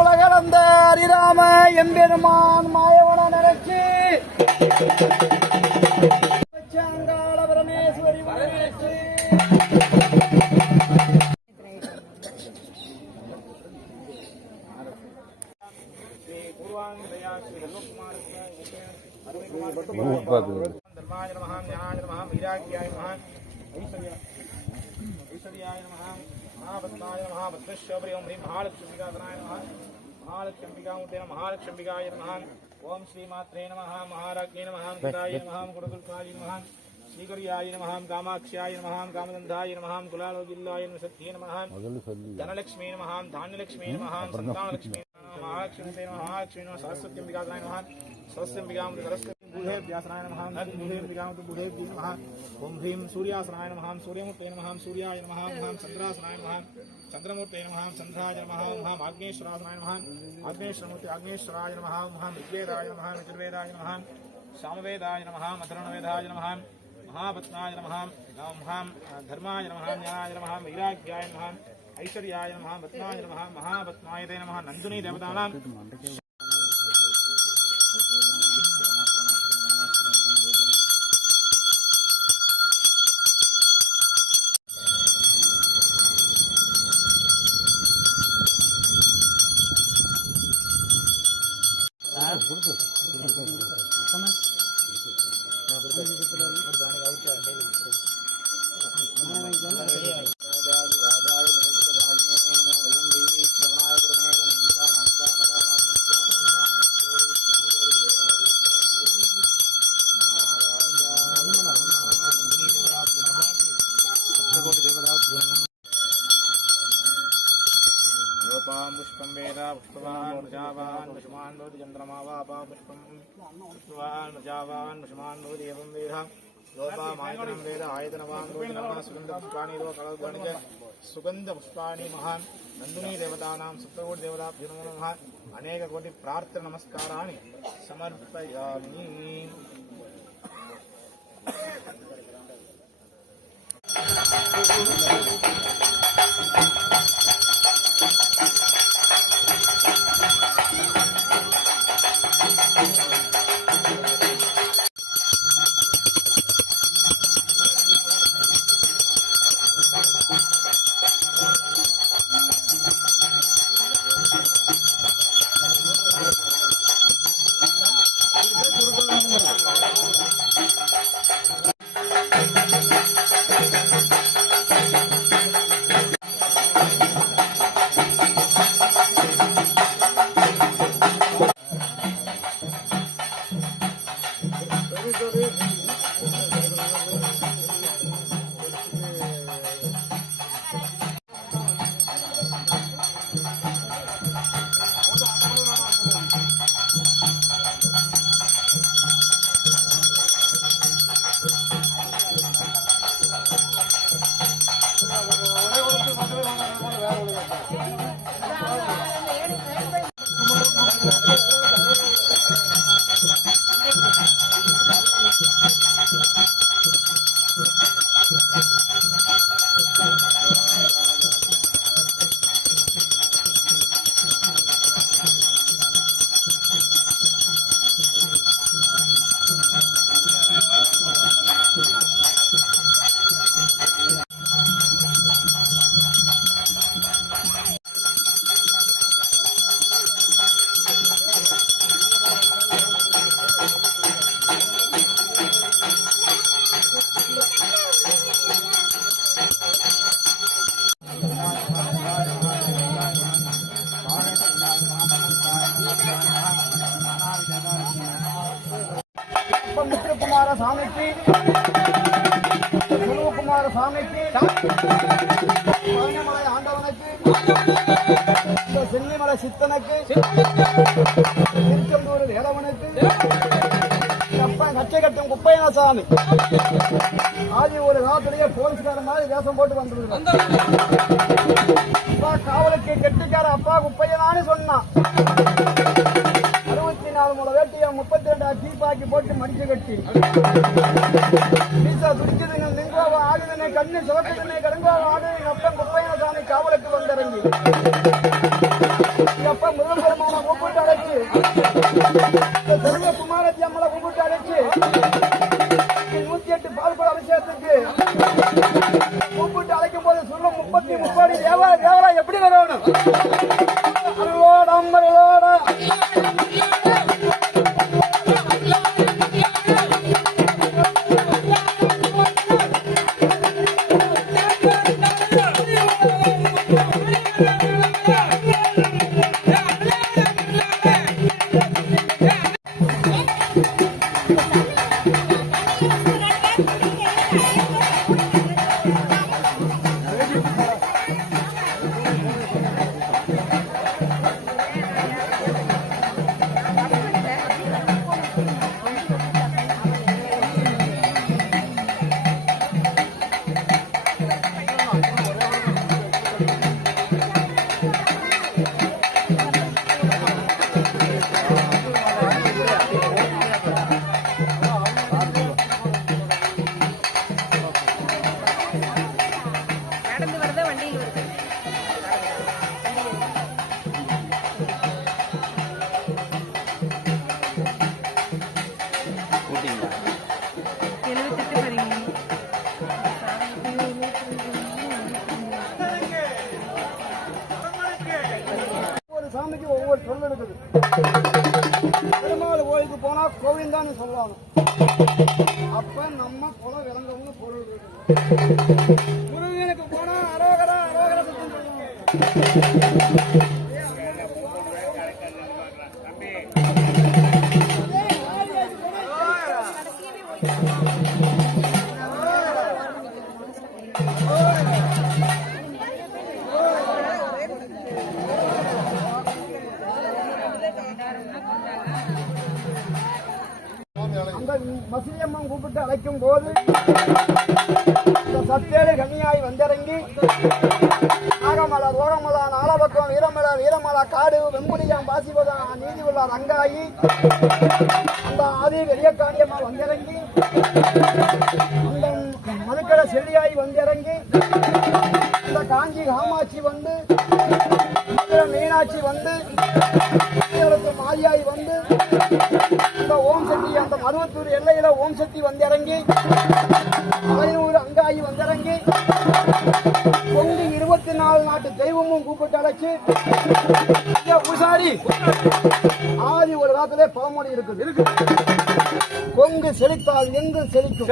உலகளந்த அரிராம எம்பெருமான் மாயவன நினைச்சு அங்காள பரமேஸ்வரி வரவேற்று महालक्ष्मीकाय नमः ओम श्रीमात्रे नमः महाराज्ञे नमः गुरुदाय नमः गुरुकुलकाय नमः श्रीगुर्याय नमः कामाक्ष्याय नमः कामदन्धाय नमः कुलालोकिल्लाय नमः सत्ये नमः धनलक्ष्मी नमः धान्यलक्ष्मी नमः संतानलक्ष्मी महालक्ष्मी नमः महालक्ष्मी नमः सरस्वतीम्बिकाय नमः सरस्वतीम्बिकां सरस्वती बुधेभ्यासनाय नमः बुधेभ्यां बुधेभ्यो नमः ओम ह्रीं सूर्यासनाय नमः सूर्यमूर्ते नमः सूर्याय नमः चंद्रासनाय नमः चंद्रमूर्ते नमः चंद्राय नमः आग्नेश्वरासनाय नमः आग्नेश्वरमूर्ते आग्नेश्वराय नमः ऋग्वेदाय नमः यजुर्वेदाय नमः सामवेदाय नमः अथर्ववेदाय नमः महापत्नाय नमः धर्माय नमः न्यायाय नमः वैराग्याय नमः ऐश्वर्याय नमः पत्नाय नमः महापत्नाय ते नमः नंदिनी देवतानां पुष्पं वेदा पुष्पवान् प्रजावान् पुष्पान् भवति चन्द्रमा वापा पुष्पं पुष्पवान् प्रजावान् पुष्पान् भवति एवं वेद लोपामायतनं वेद आयतनवान् भवति नमः सुगन्धपुष्पाणि कलौद्वाणि च सुगन्धपुष्पाणि महान् नन्दिनी देवतानां सप्तकोटिदेवताभ्यो नमो नमः अनेककोटिप्रार्थनमस्काराणि समर्पयामि। कुमार स्वामी கொள்ளிமலைக்கார சாமிக்கு, பழனிமலை ஆண்டவனுக்கு, இந்த சென்னிமலை சித்தனுக்கு, திருச்செந்தூர் வேலவனுக்கு, கச்சை கட்டும் குப்பையன சாமி ஆதி ஒரு காலத்திலேயே போலீஸ்கார மாதிரி வேஷம் போட்டு வந்துருக்கான். அப்பா காவலுக்கு கெட்டிக்கார அப்பா குப்பையனான்னு சொன்னான். 64 முளை வேட்டியா 32 தீப்பாக்கி போட்டு மடிச்சு கட்டி வீசா துடிக்குதுன்னு நெங்கோவம் ஆகுதுன்னு கண்ணு சிவக்குதுன்னு கடுங்கோவம் ஆகுது. அப்பன் குப்பையன சாமி காவலுக்கு வந்திறங்கி அப்ப முதல் பெருமான கும்பிட்டு அழைச்சு, தெருவ குமாரத்தி அம்மளை கும்பிட்டு அழைச்சு 108 பால்குட அபிஷேகத்துக்கு கும்பிட்டு அழைக்கும் போது சொல்ல 30 தேவரா எப்படி வரணும்? அருளோட அம்மரோட சாமிக்கு ஒவ்வொரு சொல் இருக்குது. பெருமாள் கோயிலுக்கு போனா கோவிந்தான்னு சொல்லணும். அப்ப நம்ம குலம் விளங்கவுங்க பொருள் இருக்குது. முருகனுக்கு போனா அரோகரா அரோகரா சத்தம் சொல்லணும். அந்த மசியம்மன் கூப்பிட்டு அழைக்கும் போது சத்தேடு கன்னியாய் வந்திறங்கி நாகமலா ரோகமலா நாலபக்கம் வீரமலா காடு வெம்புலியம் பாசிபதா நீதி உள்ள ரங்காயி அந்த ஆதி வெளியக்காண்டியம்மா வந்திறங்கி அந்த மதுக்கடை செல்லியாய் வந்திறங்கி இந்த காஞ்சி காமாட்சி வந்து மீனாட்சி வந்து மாரியாய் வந்து அந்த ஓம் சக்தி அந்த மருவத்தூர் எல்லையில ஓம் சக்தி வந்திறங்கி 500 அங்காயி வந்திறங்கி பொங்கி 24 நாட்டு தெய்வமும் கூப்பிட்டு அழைச்சு பூசாரி ஆதி ஒரு காலத்திலே பழமொழி இருக்குது. பொங்கு செழித்தால் எங்கு செழிக்கும்.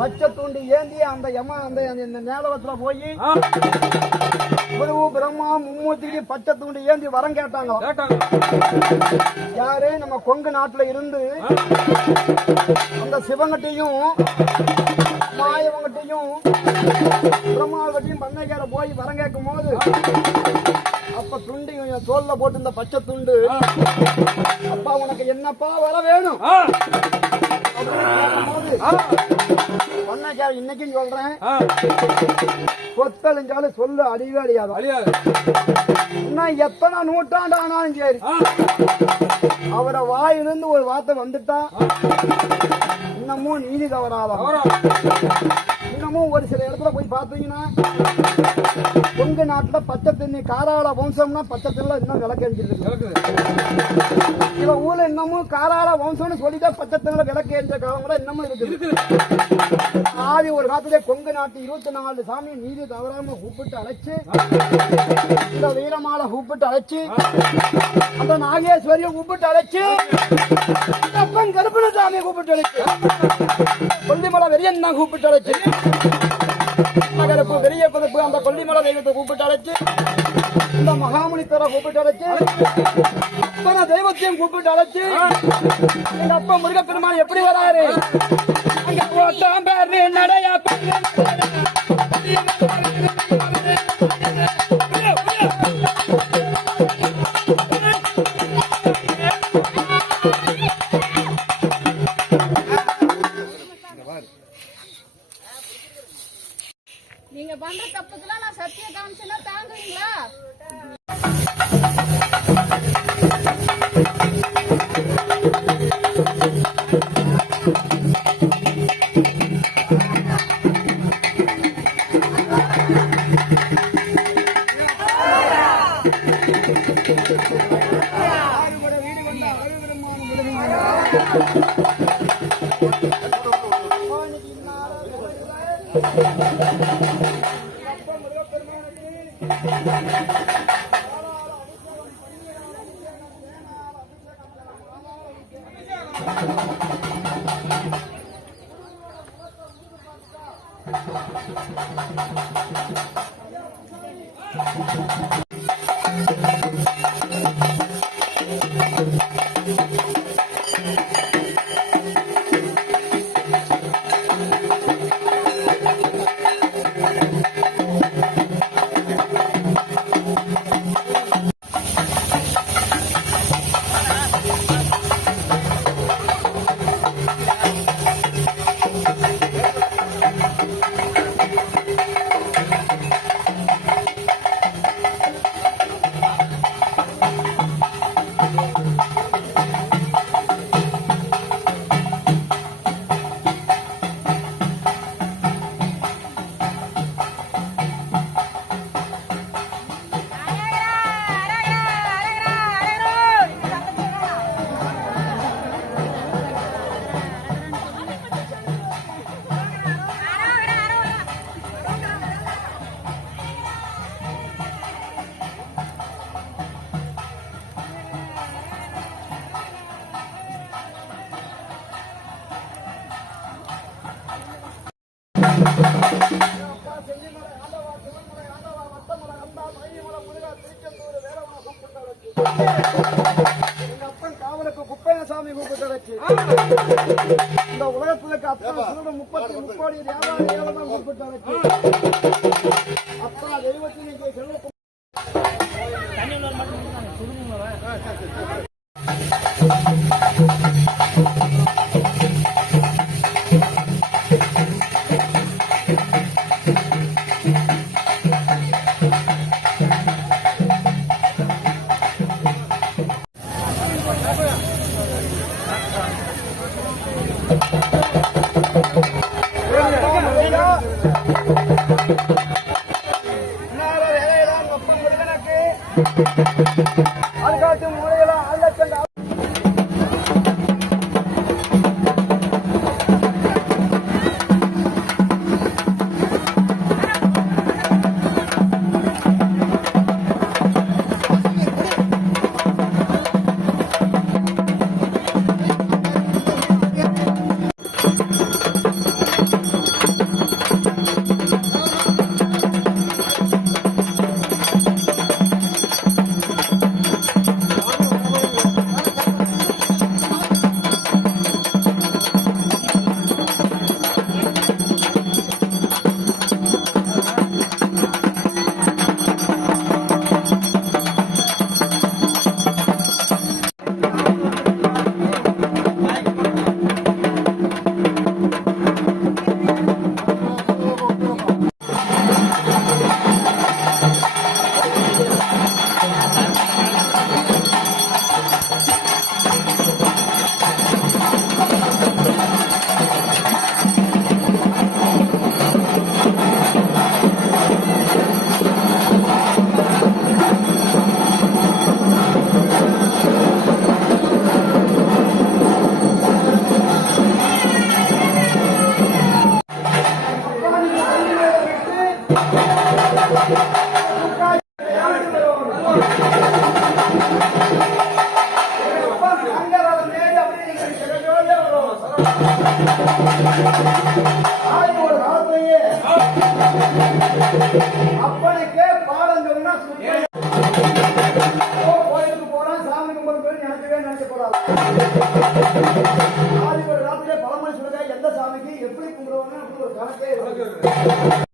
பச்சை தூண்டி ஏந்தி அந்த யம அந்த நேலவத்துல போய் குருவு பிரம்மா மும்மூர்த்திக்கு பச்சை தூண்டி ஏந்தி வரம் கேட்டாங்க. யாரு? நம்ம கொங்கு நாட்டுல இருந்து அந்த சிவங்கட்டையும் மாயவங்கட்டையும் பிரம்மாவட்டையும் பண்ணைக்கார போய் வரம் கேட்கும் போது அப்ப துண்டு தோல்ல போட்டு இந்த பச்சை துண்டு அப்பா உனக்கு என்னப்பா வர வேணும் பண்ணைக்கார இன்னைக்கும் சொல்றேன் கொத்தழிஞ்சாலும் சொல்லு அழிவே அழியாது. இன்னும் எத்தனை நூற்றாண்டு ஆனாலும் சரி அவரை வாயிலிருந்து ஒரு வார்த்தை வந்துட்டா இன்னமும் நீதி தவறாதான். இன்னமும் ஒரு சில இடத்துல போய் பார்த்தீங்கன்னா கொங்கு நாட்டுல பச்சை தண்ணி காராள வம்சம்னா பச்சை தண்ணில இன்னும் விளக்கெஞ்சிருக்கு. சில ஊர்ல இன்னமும் காராள வம்சம்னு சொல்லிட்டா பச்சை தண்ணில விளக்கு எரிஞ்ச காலம் கூட இன்னமும் இருக்குது. ஆதி ஒரு காலத்திலே கொங்கு நாட்டு 24 சாமி நீதி தவறாம கூப்பிட்டு அழைச்சு இந்த வீரமாலை கூப்பிட்டு அழைச்சு அந்த நாகேஸ்வரியை கூப்பிட்டு அழைச்சு அப்பன் கருப்பண சாமியை கூப்பிட்டு அழைச்சு கொல்லிமலை வெறியன் தான் கூப்பிட்டு அழைச்சு கருப்பு பெரிய கருப்பு அந்த கொல்லிமலை தெய்வத்தை கூப்பிட்டு அழைச்சு இந்த மகாமுனித்தரை கூப்பிட்டு அழைச்சு அத்தனை தெய்வத்தையும் கூப்பிட்டு அழைச்சு எங்க அப்பா முருகப்பெருமான் எப்படி வராரு? நடையா நீங்க பண்ற தப்புக்கெல்லாம் நான் சத்திய காமிச்சேன்னா தாங்குவீங்களா? சாமி கூப்பிட்டு வச்சு இந்த உலகத்துல அத்தனை 30 கோடி வியாபாரிகளும் கூப்பிட்டு வச்சு அப்பா தெய்வத்தின் செல்வ அதுக்காச்சும் முறையெல்லாம் அல்லச்சங்க அப்பனுக்கே பாடம் சொன்னா கோயிலுக்கு போனா சாமி கும்பிட்டு நினைக்கவே நினைக்க போறாங்க. ராத்திரியே பழமொழி சொல்லுங்க, எந்த சாமிக்கு எப்படி கும்பிடுவாங்க அப்படி ஒரு கணக்கே இருக்கு